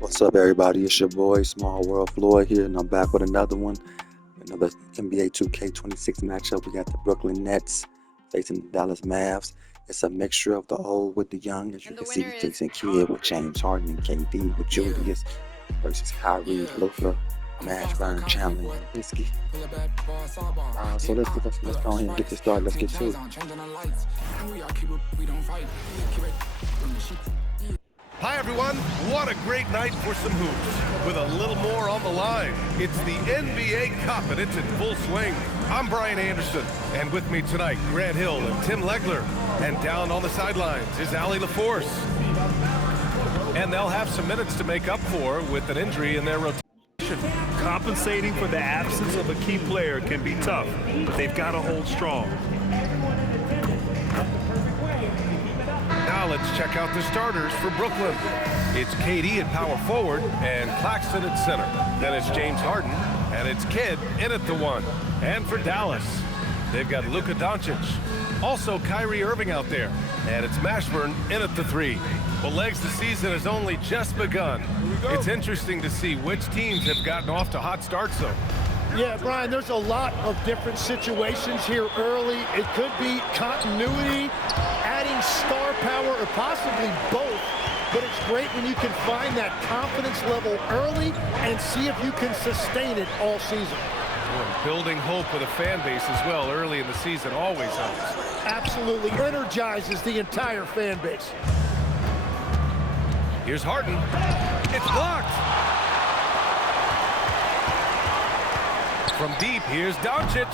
What's up, everybody? It's your boy, Small World Floyd here, and I'm back with another one. Another NBA 2K26 matchup. We got the Brooklyn Nets facing the Dallas Mavs. It's a mixture of the old with the young. As you can see, Jason Kidd with James Harden and KD with Julius versus Kyrie, Luka, Mashburn, Chandler, and Whiskey. So let's go ahead and get this started. Let's get to it. Hi everyone, what a great night for some hoops. With a little more on the line, it's the NBA Cup and it's in full swing. I'm Brian Anderson, and with me tonight, Grant Hill and Tim Legler. And down on the sidelines is Allie LaForce. And they'll have some minutes to make up for with an injury in their rotation. Compensating for the absence of a key player can be tough, but they've got to hold strong. Now let's check out the starters for Brooklyn. It's KD at power forward and Claxton at center. Then it's James Harden and it's Kidd in at the one. And for Dallas, they've got Luka Doncic. Also Kyrie Irving out there. And it's Mashburn in at the three. Well, legs, the season has only just begun. It's interesting to see which teams have gotten off to hot starts though. Yeah, Brian, there's a lot of different situations here early. It could be continuity, adding star power, or possibly both. But it's great when you can find that confidence level early and see if you can sustain it all season. Building hope with a fan base as well early in the season always helps. Absolutely energizes the entire fan base. Here's Harden. It's blocked. From deep, here's Doncic.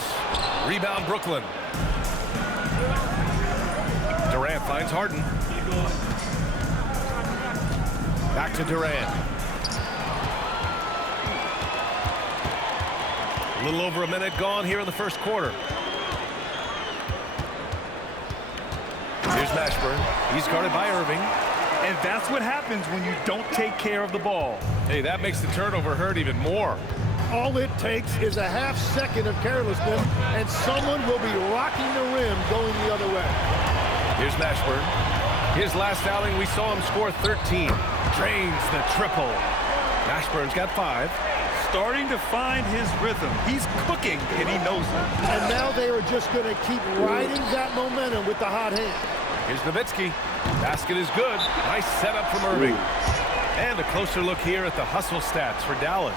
Rebound, Brooklyn. Durant finds Harden. Back to Durant. A little over a minute gone here in the first quarter. Here's Mashburn. He's guarded by Irving. And that's what happens when you don't take care of the ball. Hey, that makes the turnover hurt even more. All it takes is a half second of carelessness, and someone will be rocking the rim going the other way. Here's Mashburn. His last outing, we saw him score 13. Drains the triple. Mashburn's got 5. Starting to find his rhythm. He's cooking, and he knows it. And now they are just going to keep riding that momentum with the hot hand. Here's Nowitzki. Basket is good. Nice setup from Irving. And a closer look here at the hustle stats for Dallas.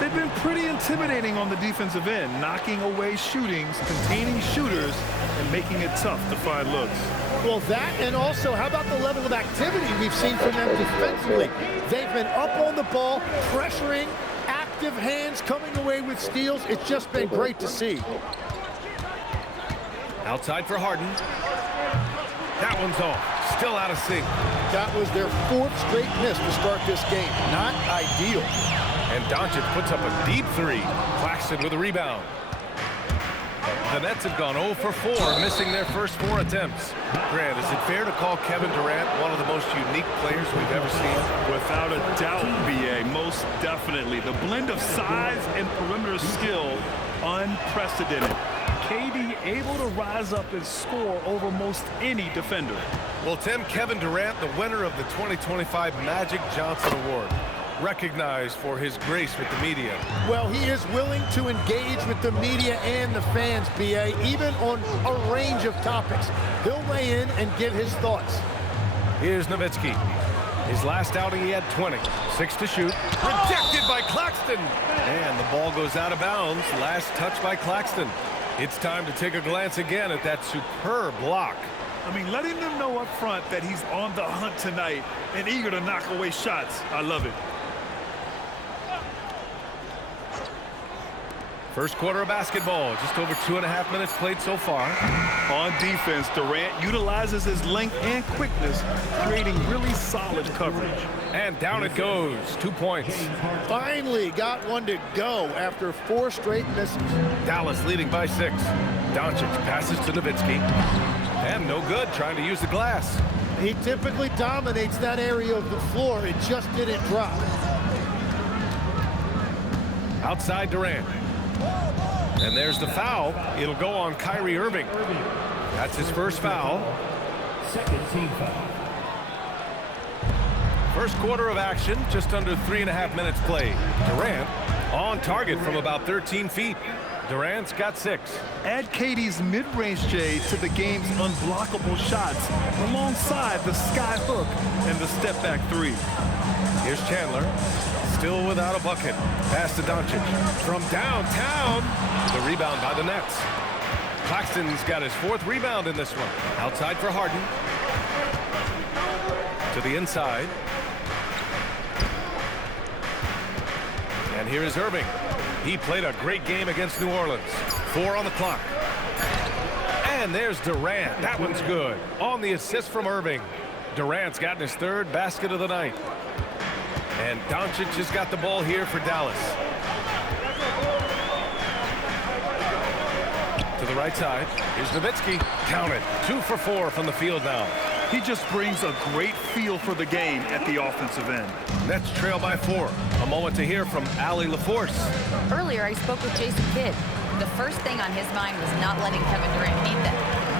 They've been pretty intimidating on the defensive end, knocking away shootings, containing shooters, and making it tough to find looks. Well, that, and also, how about the level of activity we've seen from them defensively? They've been up on the ball, pressuring, active hands coming away with steals. It's just been great to see. Outside for Harden. That one's off. Still out of sync. That was their 4th straight miss to start this game. Not ideal. And Doncic puts up a deep 3. Claxton with a rebound. The Nets have gone 0 for 4, missing their first 4 attempts. Grant, is it fair to call Kevin Durant one of the most unique players we've ever seen? Without a doubt, BA, most definitely. The blend of size and perimeter skill, unprecedented. KD able to rise up and score over most any defender. Well, Tim, Kevin Durant, the winner of the 2025 Magic Johnson Award, recognized for his grace with the media. Well, he is willing to engage with the media and the fans, BA, even on a range of topics. He'll weigh in and give his thoughts. Here's Nowitzki. His last outing, he had 20. 6 to shoot. Rejected by Claxton. And the ball goes out of bounds. Last touch by Claxton. It's time to take a glance again at that superb block. I mean, letting them know up front that he's on the hunt tonight and eager to knock away shots. I love it. First quarter of basketball, just over 2.5 minutes played so far. On defense, Durant utilizes his length and quickness, creating really solid coverage. And down it goes, 2 points. Finally got one to go after 4 straight misses. Dallas leading by 6. Doncic passes to Nowitzki. And no good, trying to use the glass. He typically dominates that area of the floor. It just didn't drop. Outside Durant. And there's the foul. It'll go on Kyrie Irving. That's his first foul. Second team foul. First quarter of action, just under 3.5 minutes played. Durant on target from about 13 feet. Durant's got 6. Add KD's mid-range J to the game's unblockable shots alongside the sky hook and the step-back 3. Here's Chandler, still without a bucket. Pass to Doncic. From downtown, the rebound by the Nets. Claxton's got his 4th rebound in this one. Outside for Harden. To the inside. And here is Irving. He played a great game against New Orleans. 4 on the clock. And there's Durant. That one's good. On the assist from Irving. Durant's gotten his 3rd basket of the night. And Doncic has got the ball here for Dallas. To the right side. Here's Nowitzki. Counted. 2 for 4 from the field now. He just brings a great feel for the game at the offensive end. Nets trail by 4. A moment to hear from Allie LaForce. Earlier, I spoke with Jason Kidd. The first thing on his mind was not letting Kevin Durant beat them.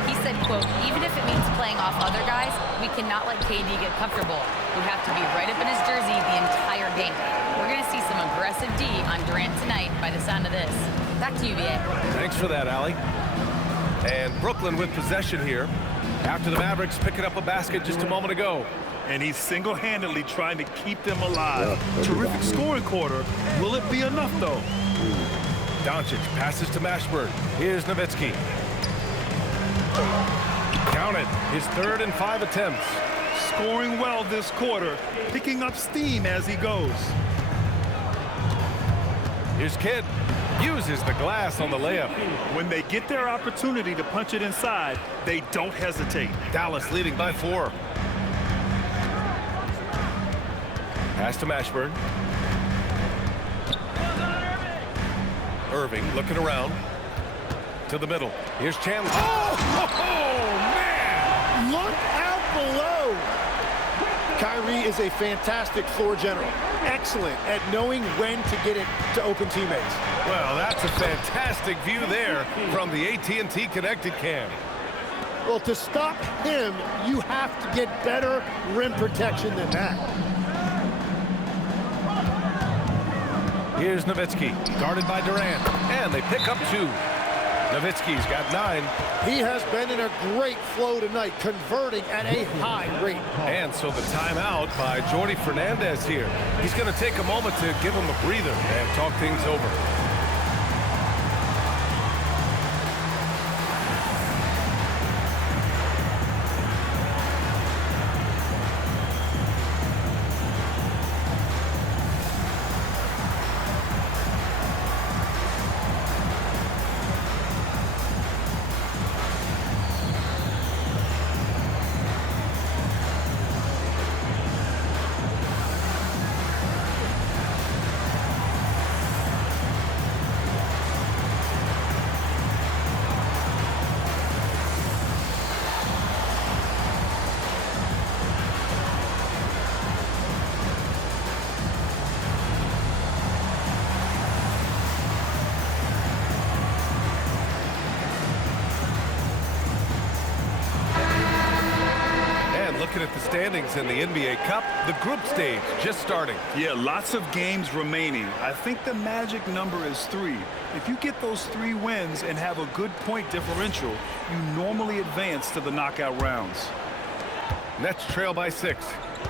He said, quote, even if it means playing off other guys, we cannot let KD get comfortable. We have to be right up in his jersey the entire game. We're going to see some aggressive D on Durant tonight by the sound of this. Back to you, BA. Thanks for that, Allie. And Brooklyn with possession here after the Mavericks picking up a basket just a moment ago. And he's single-handedly trying to keep them alive. Terrific scoring quarter. Will it be enough, though? Doncic passes to Mashburn. Here's Nowitzki. Counted. His 3rd and 5 attempts. Scoring well this quarter, picking up steam as he goes. Here's Kidd. Uses the glass on the layup. When they get their opportunity to punch it inside, they don't hesitate. Dallas leading by 4. Pass to Mashburn. Irving looking around. To the middle. Here's Chandler. Oh, man! Look out below. Kyrie is a fantastic floor general. Excellent at knowing when to get it to open teammates. Well, that's a fantastic view there from the AT&T Connected Cam. Well, to stop him, you have to get better rim protection than that. Here's Nowitzki, guarded by Durant, and they pick up 2. Nowitzki's got 9. He has been in a great flow tonight, converting at a high rate. And so the timeout by Jordi Fernandez here. He's going to take a moment to give him a breather and talk things over. Looking at the standings in the NBA Cup, the group stage just starting. Yeah, lots of games remaining. I think the magic number is 3. If you get those 3 wins and have a good point differential, you normally advance to the knockout rounds. Nets trail by 6.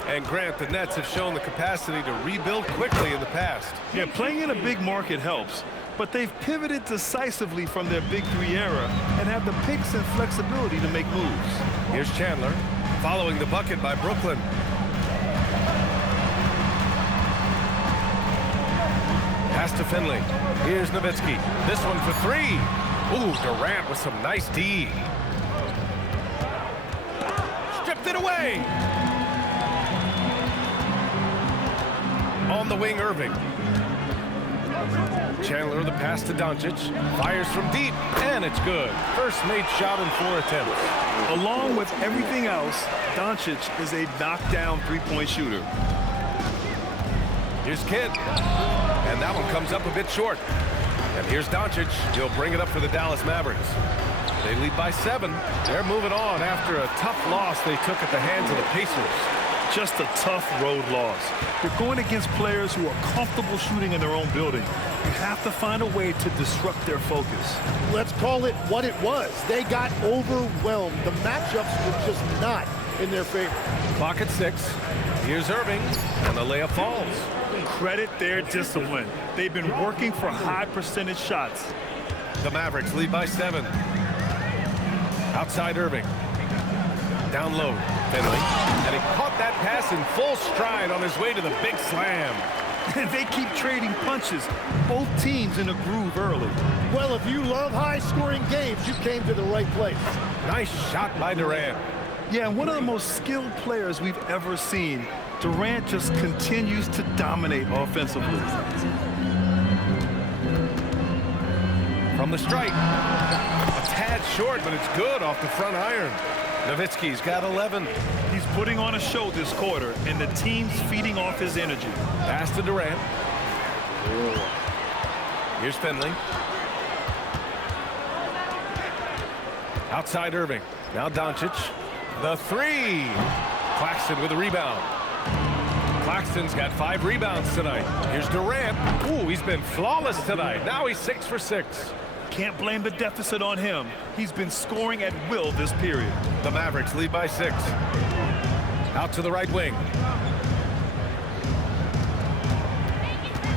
And Grant, the Nets have shown the capacity to rebuild quickly in the past. Yeah, playing in a big market helps, but they've pivoted decisively from their Big 3 era and have the picks and flexibility to make moves. Here's Chandler. Following the bucket by Brooklyn. Pass to Finley. Here's Nowitzki. This one for 3. Ooh, Durant with some nice D. Stripped it away. On the wing, Irving. Chandler, the pass to Doncic. Fires from deep, and it's good. First made shot in 4 attempts. Along with everything else, Doncic is a knockdown three-point shooter. Here's Kidd. And that one comes up a bit short. And here's Doncic. He'll bring it up for the Dallas Mavericks. They lead by 7. They're moving on after a tough loss they took at the hands of the Pacers. Just a tough road loss. You're going against players who are comfortable shooting in their own building. You have to find a way to disrupt their focus. Let's call it what it was. They got overwhelmed. The matchups were just not in their favor. Clock at 6. Here's Irving, and the layup falls. Credit their discipline. They've been working for high percentage shots. The Mavericks lead by 7. Outside Irving. Down low, Finley. And he caught that pass in full stride on his way to the big slam. And they keep trading punches. Both teams in a groove early. Well, if you love high-scoring games, you came to the right place. Nice shot by Durant. Yeah, one of the most skilled players we've ever seen. Durant just continues to dominate offensively. From the stripe. A tad short, but it's good off the front iron. Nowitzki's got 11. He's putting on a show this quarter, and the team's feeding off his energy. Pass to Durant. Here's Finley. Outside Irving. Now Doncic. The 3. Claxton with a rebound. Claxton's got 5 rebounds tonight. Here's Durant. Ooh, he's been flawless tonight. Now he's 6 for 6. Can't blame the deficit on him. He's been scoring at will this period. The Mavericks lead by 6. Out to the right wing.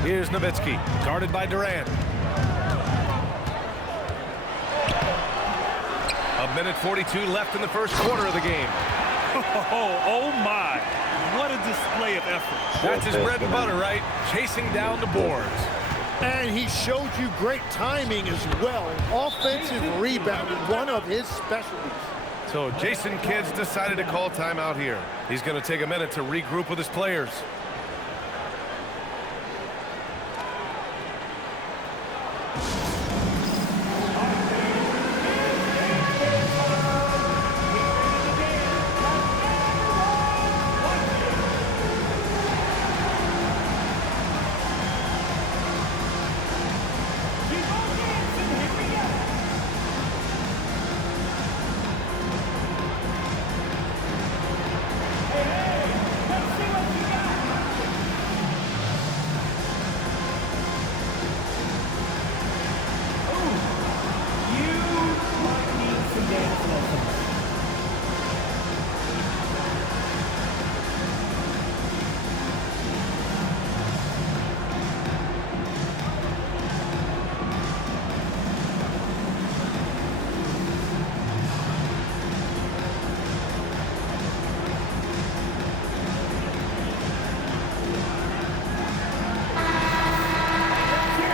Here's Nowitzki, guarded by Durant. A minute 42 left in the first quarter of the game. Oh my, what a display of effort. That's his bread and butter, right? Chasing down the boards. And he showed you great timing as well. Offensive rebounding, one of his specialties. So Jason Kidd's decided to call timeout here. He's going to take a minute to regroup with his players.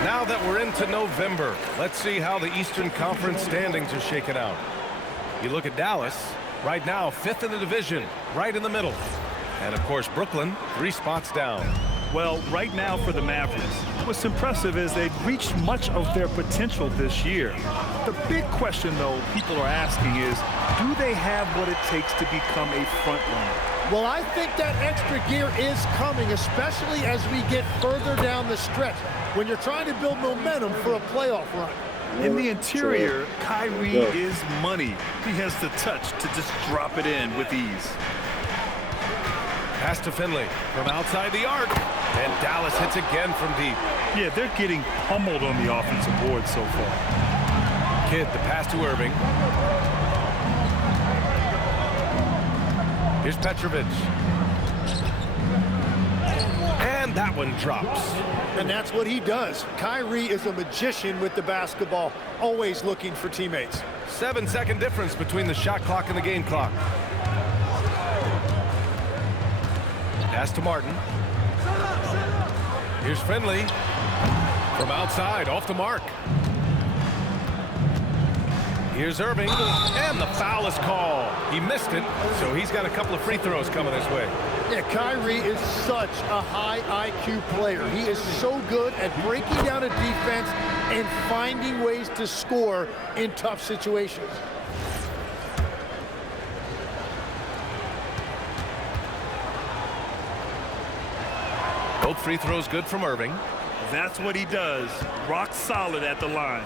Now that we're into November, let's see how the Eastern Conference standings are shaken out. You look at Dallas, right now 5th in the division, right in the middle. And of course Brooklyn, 3 spots down. Well, right now for the Mavericks, what's impressive is they've reached much of their potential this year. The big question, though, people are asking is, do they have what it takes to become a front runner? Well, I think that extra gear is coming, especially as we get further down the stretch, when you're trying to build momentum for a playoff run. In the interior, Kyrie is money. He has the touch to just drop it in with ease. Pass to Finley from outside the arc. And Dallas hits again from deep. Yeah, they're getting pummeled on the offensive board so far. Kidd, the pass to Irving. Here's Petrovic. And that one drops. And that's what he does. Kyrie is a magician with the basketball, always looking for teammates. 7-second difference between the shot clock and the game clock. Pass to Martin. Here's Finley from outside, off the mark. Here's Irving, and the foul is called. He missed it, so he's got a couple of free throws coming his way. Yeah, Kyrie is such a high IQ player. He is so good at breaking down a defense and finding ways to score in tough situations. Both free throws good from Irving. That's what he does. Rock solid at the line.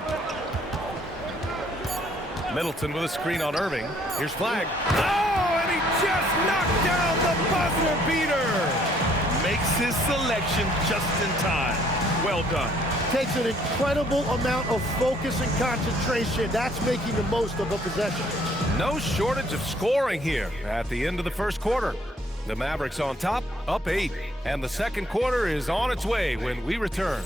Middleton with a screen on Irving. Here's Flag. Oh, and he just knocked down the buzzer beater. Makes his selection just in time. Well done. Takes an incredible amount of focus and concentration. That's making the most of a possession. No shortage of scoring here at the end of the first quarter. The Mavericks on top, up 8, and the second quarter is on its way when we return.